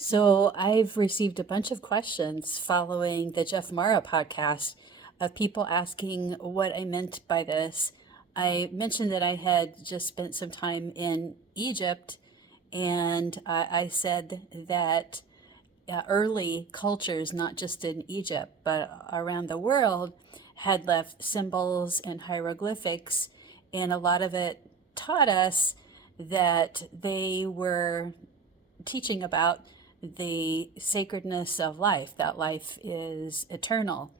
So I've received a bunch of questions following the JeffMara podcast of people asking what I meant by this. I mentioned that I had just spent some time in Egypt, and I said that early cultures, not just in Egypt, but around the world, had left symbols and hieroglyphics, and a lot of it taught us that they were teaching about the sacredness of life, that life is eternal.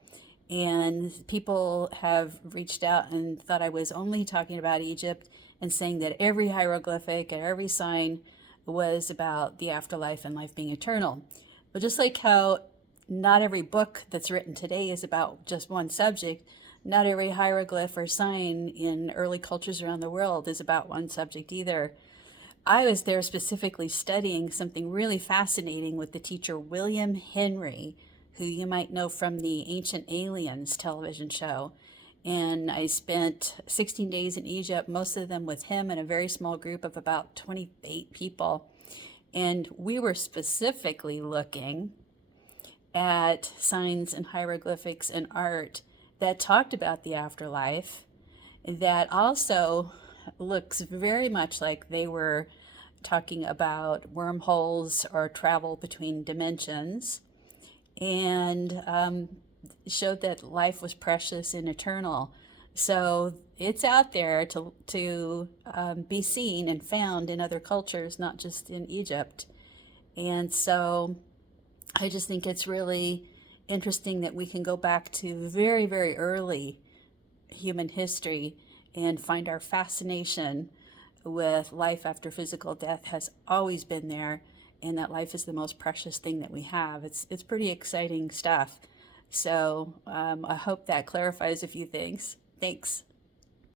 And people have reached out and thought I was only talking about Egypt and saying that every hieroglyphic and every sign was about the afterlife and life being eternal. But just like how not every book that's written today is about just one subject, not every hieroglyph or sign in early cultures around the world is about one subject either. I was there specifically studying something really fascinating with the teacher William Henry, who you might know from the Ancient Aliens television show. And I spent 16 days in Egypt, most of them with him and a very small group of about 28 people. And we were specifically looking at signs and hieroglyphics and art that talked about the afterlife, that also looks very much like they were talking about wormholes or travel between dimensions, and showed that life was precious and eternal. So it's out there to be seen and found in other cultures, not just in Egypt. And so I just think it's really interesting that we can go back to very, very early human history and find our fascination with life after physical death has always been there, and that life is the most precious thing that we have. It's pretty exciting stuff. So I hope that clarifies a few things. Thanks.